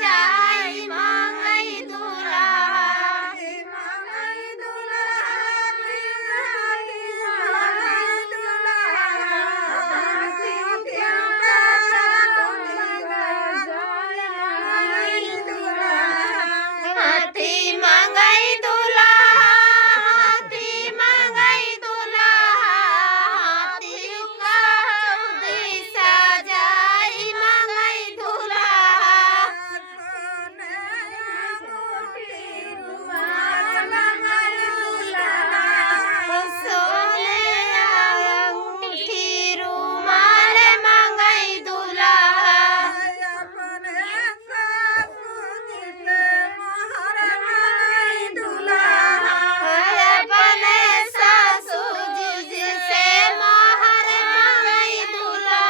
जाई मांगई दुल्हा हाथी मांगई दुल्हा हाथी मांगई दुल्हा हाथी का दिशा जाई मांगई दुल्हा सोने अंगूठी रुमाल मांगई दुल्हा अपने सासू जी से मोहर मांगई दुल्हा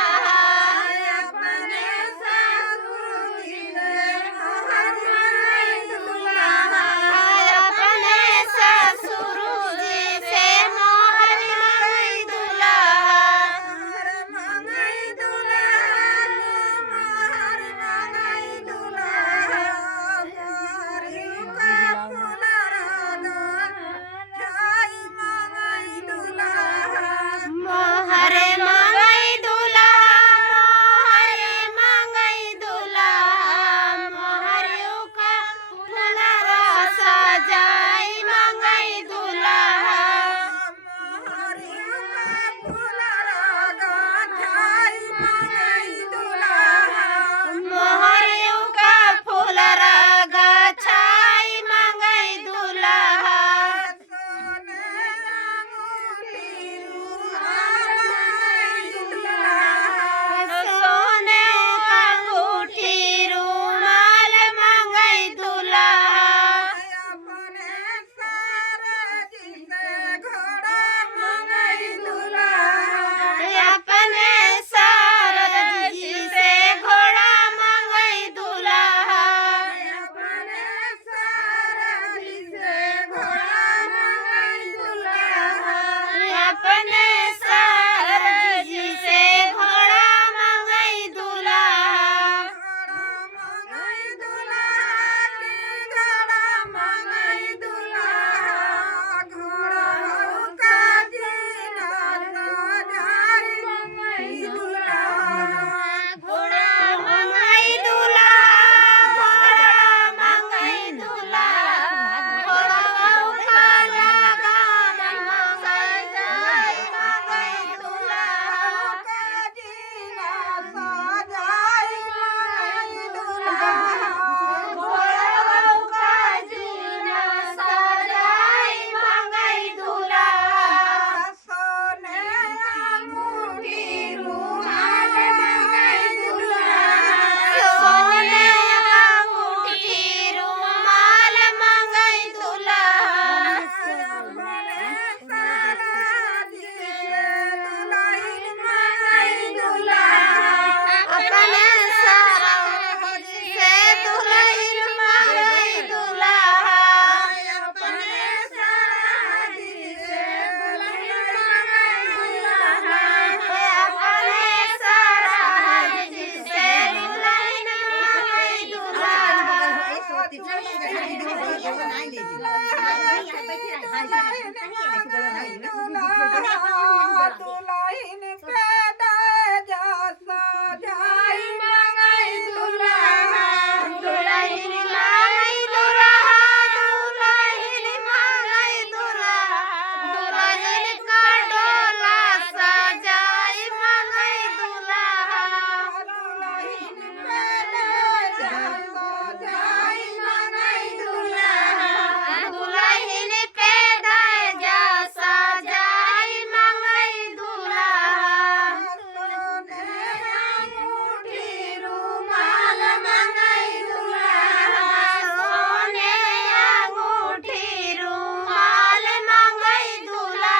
अपने ससुर जी से मोहर मांगई दुल्हा मोहर मांगई दुल्हा मोहर मांगई दुल्हा मोहर का फुलरा सजाई मांगई दुल्हा मोहर का फुलरा गछाई मांगई दुल्हा सोने का अंगूठी रुमाल मांगई दुल्हा अपने सारज जी से घोड़ा मांगई दुल्हा अपने सारज जी से घोड़ा मांगई दुल्हा घोड़ा मांगई दुल्हा घोड़ा मांगई दुल्हा घोड़ा का लगाम मांगई दुल्हा घोड़ा का जीना सजाई मांगई दुल्हा सोने अंगूठी रुमाल मांगई दुल्हा अपने सारज से दुल्हन मांगई दुल्हा अपने सारज से दुल्हन मांगई दुल्हा दुल्हन मांगई दुल्हा दुल्हन मांगई दुल्हा दुल्हन का डोला सजाई मांगई दुल्हा दुल्हन पे दजा सजाई मांगई दुल्हा सोने अंगूठी रुमाल मांगई दुल्हा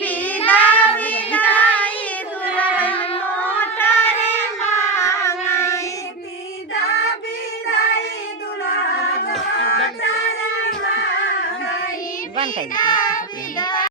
बिदा बिदाई दुल्हन मोटर मांगई बंद कर